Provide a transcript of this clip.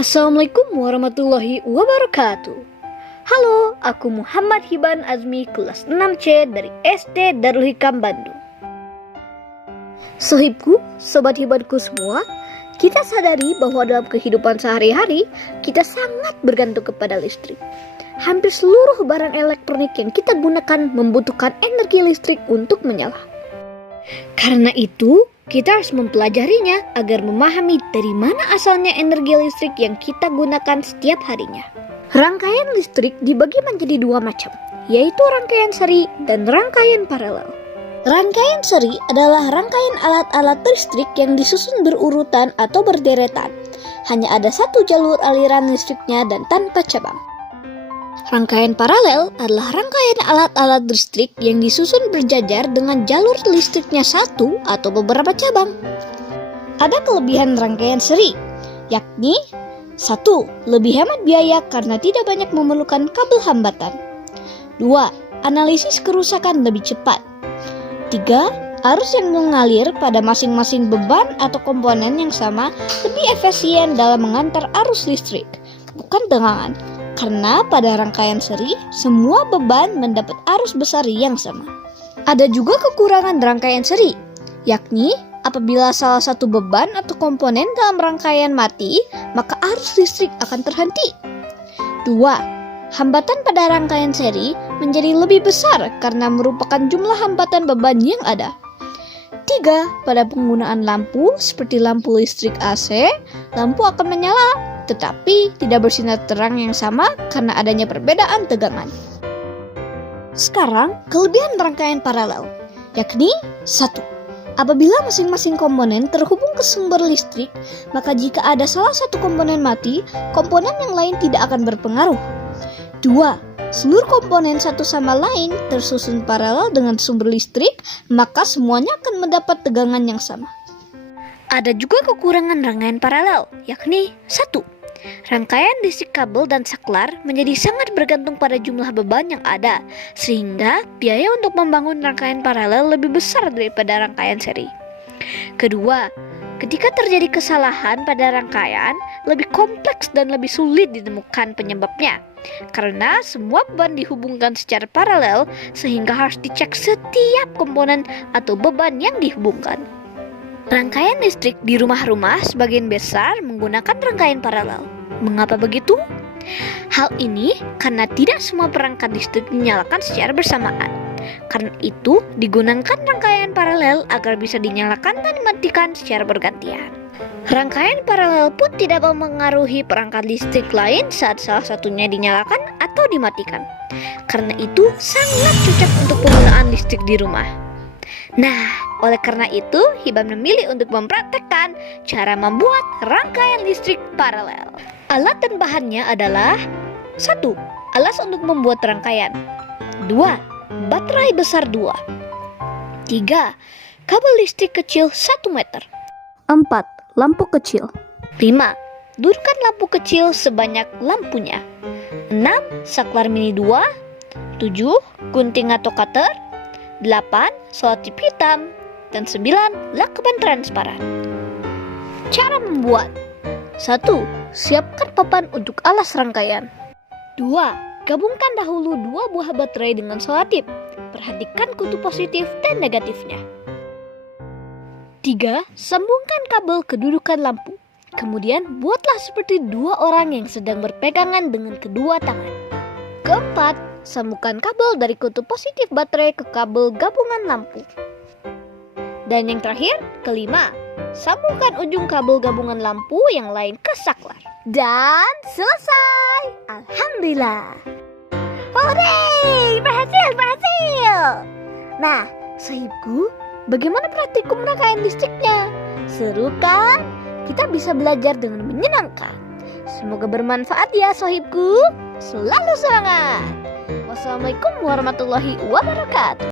Assalamualaikum warahmatullahi wabarakatuh. Halo, aku Muhammad Hiban Azmi, kelas 6C dari SD Darul Hikam Bandung. Sohibku, sobat hibanku semua, kita sadari bahwa dalam kehidupan sehari-hari, kita sangat bergantung kepada listrik. Hampir seluruh barang elektronik yang kita gunakan membutuhkan energi listrik untuk menyala. Karena itu, kita harus mempelajarinya agar memahami dari mana asalnya energi listrik yang kita gunakan setiap harinya. Rangkaian listrik dibagi menjadi dua macam, yaitu rangkaian seri dan rangkaian paralel. Rangkaian seri adalah rangkaian alat-alat listrik yang disusun berurutan atau berderetan. Hanya ada satu jalur aliran listriknya dan tanpa cabang. Rangkaian paralel adalah rangkaian alat-alat listrik yang disusun berjajar dengan jalur listriknya satu atau beberapa cabang. Ada kelebihan rangkaian seri, yakni 1. Lebih hemat biaya karena tidak banyak memerlukan kabel hambatan. 2. Analisis kerusakan lebih cepat. 3. Arus yang mengalir pada masing-masing beban atau komponen yang sama lebih efisien dalam mengantar arus listrik, bukan tegangan. Karena pada rangkaian seri, semua beban mendapat arus besar yang sama. Ada juga kekurangan rangkaian seri, yakni apabila salah satu beban atau komponen dalam rangkaian mati, maka arus listrik akan terhenti. 2. Hambatan pada rangkaian seri menjadi lebih besar karena merupakan jumlah hambatan beban yang ada. 3. Pada penggunaan lampu, seperti lampu listrik AC, lampu akan menyala, tetapi tidak bersinar terang yang sama karena adanya perbedaan tegangan. Sekarang, kelebihan rangkaian paralel, yakni 1. Apabila masing-masing komponen terhubung ke sumber listrik, maka jika ada salah satu komponen mati, komponen yang lain tidak akan berpengaruh. 2. Seluruh komponen satu sama lain tersusun paralel dengan sumber listrik, maka semuanya akan mendapat tegangan yang sama. Ada juga kekurangan rangkaian paralel, yakni 1. Rangkaian listrik kabel dan saklar menjadi sangat bergantung pada jumlah beban yang ada, sehingga biaya untuk membangun rangkaian paralel lebih besar daripada rangkaian seri. Kedua, ketika terjadi kesalahan pada rangkaian, lebih kompleks dan lebih sulit ditemukan penyebabnya. Karena semua beban dihubungkan secara paralel, sehingga harus dicek setiap komponen atau beban yang dihubungkan. Rangkaian listrik di rumah-rumah sebagian besar menggunakan rangkaian paralel. Mengapa begitu? Hal ini karena tidak semua perangkat listrik dinyalakan secara bersamaan. Karena itu, digunakan rangkaian paralel agar bisa dinyalakan dan dimatikan secara bergantian. Rangkaian paralel pun tidak mempengaruhi perangkat listrik lain saat salah satunya dinyalakan atau dimatikan. Karena itu, sangat cocok untuk penggunaan listrik di rumah. Nah, oleh karena itu, Hiban memilih untuk mempraktekkan cara membuat rangkaian listrik paralel. Alat dan bahannya adalah 1. Alas untuk membuat rangkaian. 2. Baterai besar 2. 3. Kabel listrik kecil 1 meter. 4. Lampu kecil. 5. Dudukan lampu kecil sebanyak lampunya. 6. Saklar mini 2. 7. Gunting atau cutter. 8. Selotip hitam. Dan 9. Lakban transparan. Cara membuat: 1. Siapkan papan untuk alas rangkaian. 2. Gabungkan dahulu 2 buah baterai dengan selotip. Perhatikan kutub positif dan negatifnya. 3. Sambungkan kabel ke dudukan lampu. Kemudian buatlah seperti 2 orang yang sedang berpegangan dengan kedua tangan. 4. Sambungkan kabel dari kutub positif baterai ke kabel gabungan lampu. Dan yang terakhir, 5. Sambungkan ujung kabel gabungan lampu yang lain ke saklar. Dan selesai! Alhamdulillah! Hore! Berhasil! Nah, sahibku, bagaimana praktikum rangkaian listriknya? Seru kan? Kita bisa belajar dengan menyenangkan. Semoga bermanfaat ya sahibku. Selalu semangat! Wassalamualaikum warahmatullahi wabarakatuh.